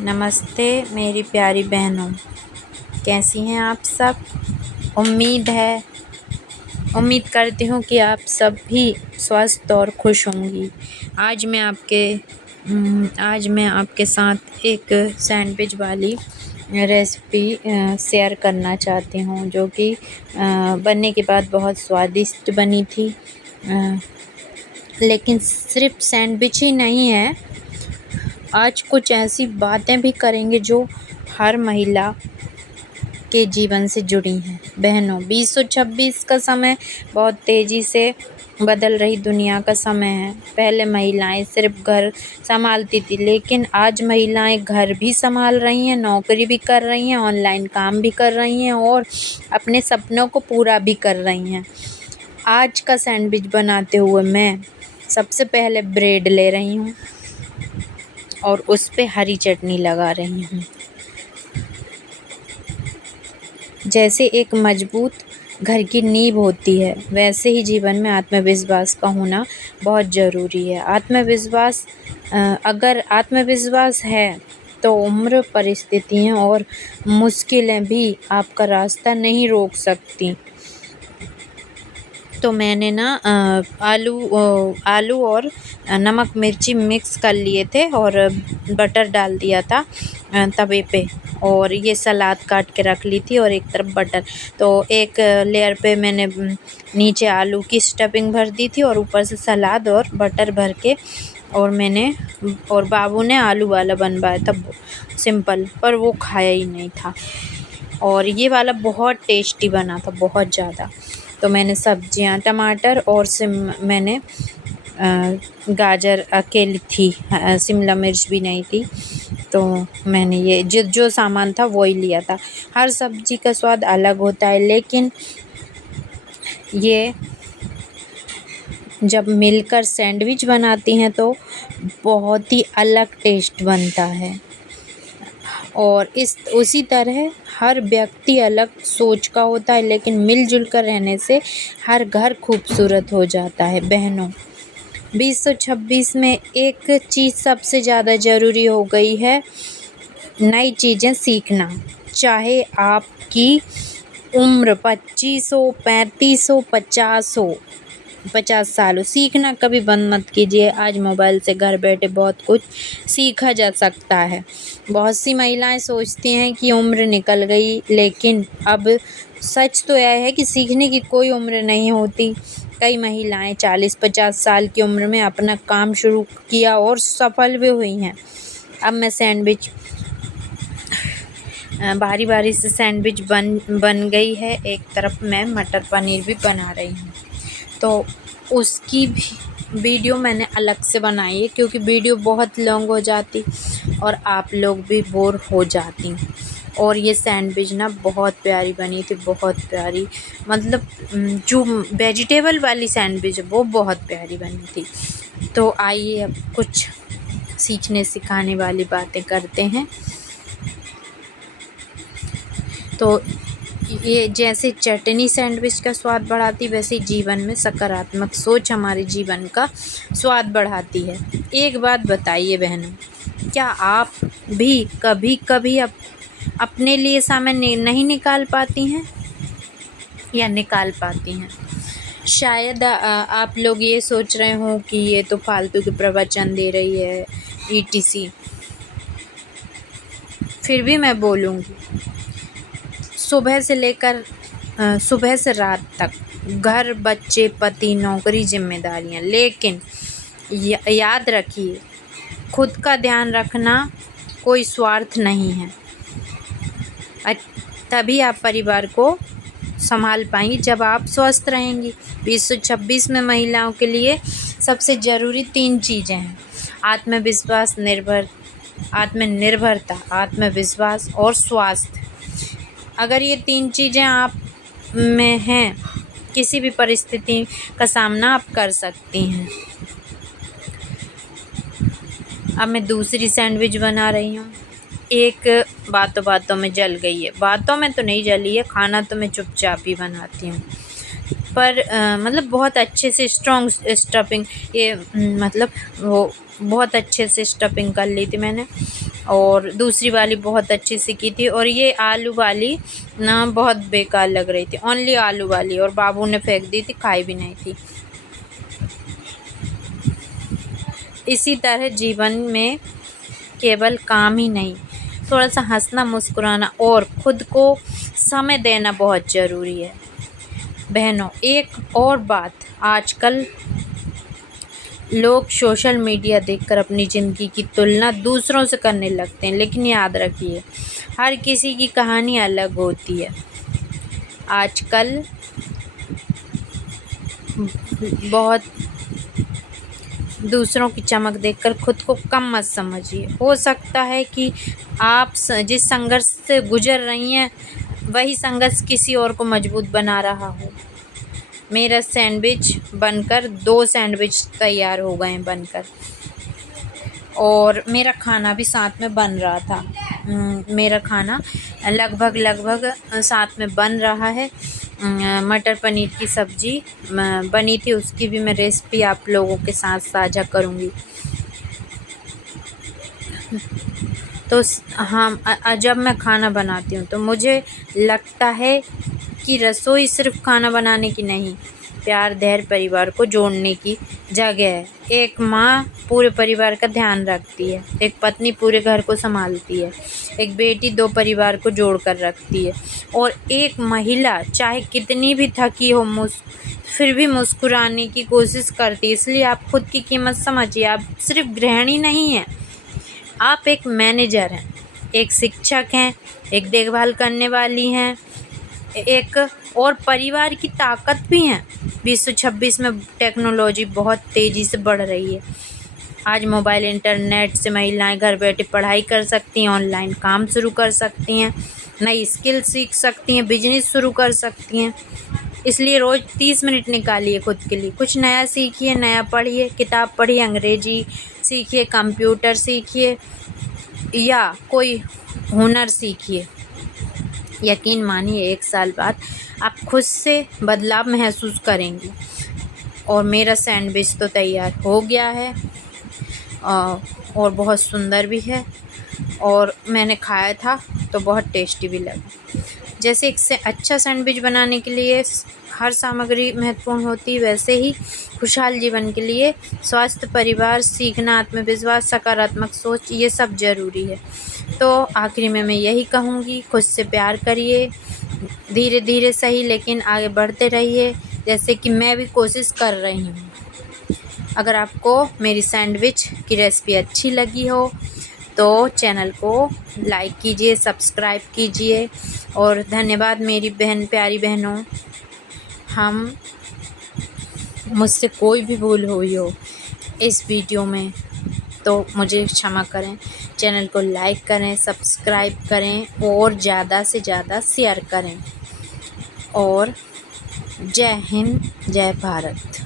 नमस्ते मेरी प्यारी बहनों, कैसी हैं आप सब। उम्मीद करती हूँ कि आप सब भी स्वस्थ और खुश होंगी। आज मैं आपके साथ एक सैंडविच वाली रेसिपी शेयर करना चाहती हूँ, जो कि बनने के बाद बहुत स्वादिष्ट बनी थी। लेकिन सिर्फ सैंडविच ही नहीं है, आज कुछ ऐसी बातें भी करेंगे जो हर महिला के जीवन से जुड़ी हैं। बहनों, 2026 का समय बहुत तेज़ी से बदल रही दुनिया का समय है। पहले महिलाएं सिर्फ घर संभालती थी, लेकिन आज महिलाएं घर भी संभाल रही हैं, नौकरी भी कर रही हैं, ऑनलाइन काम भी कर रही हैं और अपने सपनों को पूरा भी कर रही हैं। आज का सैंडविच बनाते हुए मैं सबसे पहले ब्रेड ले रही हूँ और उस पे हरी चटनी लगा रही हूँ। जैसे एक मजबूत घर की नींव होती है, वैसे ही जीवन में आत्मविश्वास का होना बहुत ज़रूरी है। अगर आत्मविश्वास है तो उम्र, परिस्थितियाँ और मुश्किलें भी आपका रास्ता नहीं रोक सकती। तो मैंने ना आलू और नमक मिर्ची मिक्स कर लिए थे और बटर डाल दिया था तवे पे, और ये सलाद काट के रख ली थी और एक तरफ बटर। तो एक लेयर पे मैंने नीचे आलू की स्टफिंग भर दी थी और ऊपर से सलाद और बटर भर के, और बाबू ने आलू वाला बनवाया था सिंपल, पर वो खाया ही नहीं था। और ये वाला बहुत टेस्टी बना था, बहुत ज़्यादा। तो मैंने सब्जियां, टमाटर और मैंने गाजर अकेली थी, शिमला मिर्च भी नहीं थी। तो मैंने ये जो सामान था वो ही लिया था। हर सब्जी का स्वाद अलग होता है, लेकिन ये जब मिलकर सैंडविच बनाती हैं तो बहुत ही अलग टेस्ट बनता है। और उसी तरह हर व्यक्ति अलग सोच का होता है, लेकिन मिलजुल कर रहने से हर घर खूबसूरत हो जाता है। बहनों, 2026 में एक चीज़ सबसे ज़्यादा ज़रूरी हो गई है, नई चीज़ें सीखना। चाहे आपकी उम्र 25 हो, 35 हो, 50 साल हो, सीखना कभी बंद मत कीजिए। आज मोबाइल से घर बैठे बहुत कुछ सीखा जा सकता है। बहुत सी महिलाएं सोचती हैं कि उम्र निकल गई, लेकिन अब सच तो यह है कि सीखने की कोई उम्र नहीं होती। कई महिलाएं 40-50 साल की उम्र में अपना काम शुरू किया और सफल भी हुई हैं। अब मैं बारी बारी से सैंडविच बन गई है। एक तरफ मैं मटर पनीर भी बना रही हूँ, तो उसकी भी वीडियो मैंने अलग से बनाई है, क्योंकि वीडियो बहुत लॉन्ग हो जाती और आप लोग भी बोर हो जाती। और ये सैंडविच ना बहुत प्यारी बनी थी, बहुत प्यारी। मतलब जो वेजिटेबल वाली सैंडविच है वो बहुत प्यारी बनी थी। तो आइए अब कुछ सीखने सिखाने वाली बातें करते हैं। तो ये जैसे चटनी सैंडविच का स्वाद बढ़ाती, वैसे ही जीवन में सकारात्मक सोच हमारे जीवन का स्वाद बढ़ाती है। एक बात बताइए बहनों, क्या आप भी कभी कभी अपने लिए समय नहीं निकाल पाती हैं या निकाल पाती हैं? शायद आप लोग ये सोच रहे हो कि ये तो फालतू के प्रवचन दे रही है ETC। फिर भी मैं बोलूँगी, सुबह से रात तक घर, बच्चे, पति, नौकरी, जिम्मेदारियां, लेकिन याद रखिए, खुद का ध्यान रखना कोई स्वार्थ नहीं है। तभी आप परिवार को संभाल पाएंगी जब आप स्वस्थ रहेंगी। 2026 में महिलाओं के लिए सबसे ज़रूरी 3 चीज़ें हैं: आत्मनिर्भरता, आत्मविश्वास और स्वास्थ्य। अगर ये 3 चीज़ें आप में हैं, किसी भी परिस्थिति का सामना आप कर सकती हैं। अब मैं दूसरी सैंडविच बना रही हूँ। एक बातों बातों में जल गई है, बातों में तो नहीं जली है, खाना तो मैं चुपचाप ही बनाती हूँ, पर मतलब बहुत अच्छे से स्ट्रॉन्ग स्टफिंग, ये मतलब वो बहुत अच्छे से स्टफिंग कर ली थी मैंने। और दूसरी वाली बहुत अच्छी सिकी थी, और ये आलू वाली ना बहुत बेकार लग रही थी, ओनली आलू वाली, और बाबू ने फेंक दी थी, खाई भी नहीं थी। इसी तरह जीवन में केवल काम ही नहीं, थोड़ा सा हंसना, मुस्कुराना और खुद को समय देना बहुत ज़रूरी है। बहनों, एक और बात, आजकल लोग सोशल मीडिया देखकर अपनी ज़िंदगी की तुलना दूसरों से करने लगते हैं, लेकिन याद रखिए, हर किसी की कहानी अलग होती है। आजकल बहुत दूसरों की चमक देखकर खुद को कम मत समझिए। हो सकता है कि आप जिस संघर्ष से गुजर रही हैं, वही संघर्ष किसी और को मजबूत बना रहा हो। मेरा सैंडविच बनकर 2 सैंडविच तैयार हो गए हैं बनकर, और मेरा खाना भी साथ में बन रहा था। मेरा खाना लगभग साथ में बन रहा है। मटर पनीर की सब्ज़ी बनी थी, उसकी भी मैं रेसिपी आप लोगों के साथ साझा करूँगी। तो हाँ, जब मैं खाना बनाती हूँ तो मुझे लगता है कि रसोई सिर्फ खाना बनाने की नहीं, प्यार, धैर्य, परिवार को जोड़ने की जगह है। एक माँ पूरे परिवार का ध्यान रखती है, एक पत्नी पूरे घर को संभालती है, एक बेटी 2 परिवार को जोड़ कर रखती है, और एक महिला चाहे कितनी भी थकी हो फिर भी मुस्कुराने की कोशिश करती है। इसलिए आप खुद की कीमत समझिए। आप सिर्फ गृहिणी नहीं हैं, आप एक मैनेजर हैं, एक शिक्षक हैं, एक देखभाल करने वाली हैं, एक और परिवार की ताकत भी हैं। 2026 में टेक्नोलॉजी बहुत तेज़ी से बढ़ रही है। आज मोबाइल, इंटरनेट से महिलाएं घर बैठे पढ़ाई कर सकती हैं, ऑनलाइन काम शुरू कर सकती हैं, नई स्किल सीख सकती हैं, बिजनेस शुरू कर सकती हैं। इसलिए रोज़ 30 मिनट निकालिए खुद के लिए, कुछ नया सीखिए, नया पढ़िए, किताब पढ़िए, अंग्रेजी सीखिए, कंप्यूटर सीखिए या कोई हुनर सीखिए। यकीन मानिए, 1 साल बाद आप खुद से बदलाव महसूस करेंगी। और मेरा सैंडविच तो तैयार हो गया है, और बहुत सुंदर भी है, और मैंने खाया था तो बहुत टेस्टी भी लगा। जैसे एक से अच्छा सैंडविच बनाने के लिए हर सामग्री महत्वपूर्ण होती है, वैसे ही खुशहाल जीवन के लिए स्वास्थ्य, परिवार, सीखना, आत्मविश्वास, सकारात्मक सोच, ये सब ज़रूरी है। तो आखिरी में मैं यही कहूँगी, खुद से प्यार करिए, धीरे धीरे सही लेकिन आगे बढ़ते रहिए, जैसे कि मैं भी कोशिश कर रही हूँ। अगर आपको मेरी सैंडविच की रेसिपी अच्छी लगी हो तो चैनल को लाइक कीजिए, सब्सक्राइब कीजिए, और धन्यवाद मेरी प्यारी बहनों। मुझसे कोई भी भूल हुई हो इस वीडियो में तो मुझे क्षमा करें। चैनल को लाइक करें, सब्सक्राइब करें और ज़्यादा से ज़्यादा शेयर करें। और जय हिंद, जय भारत।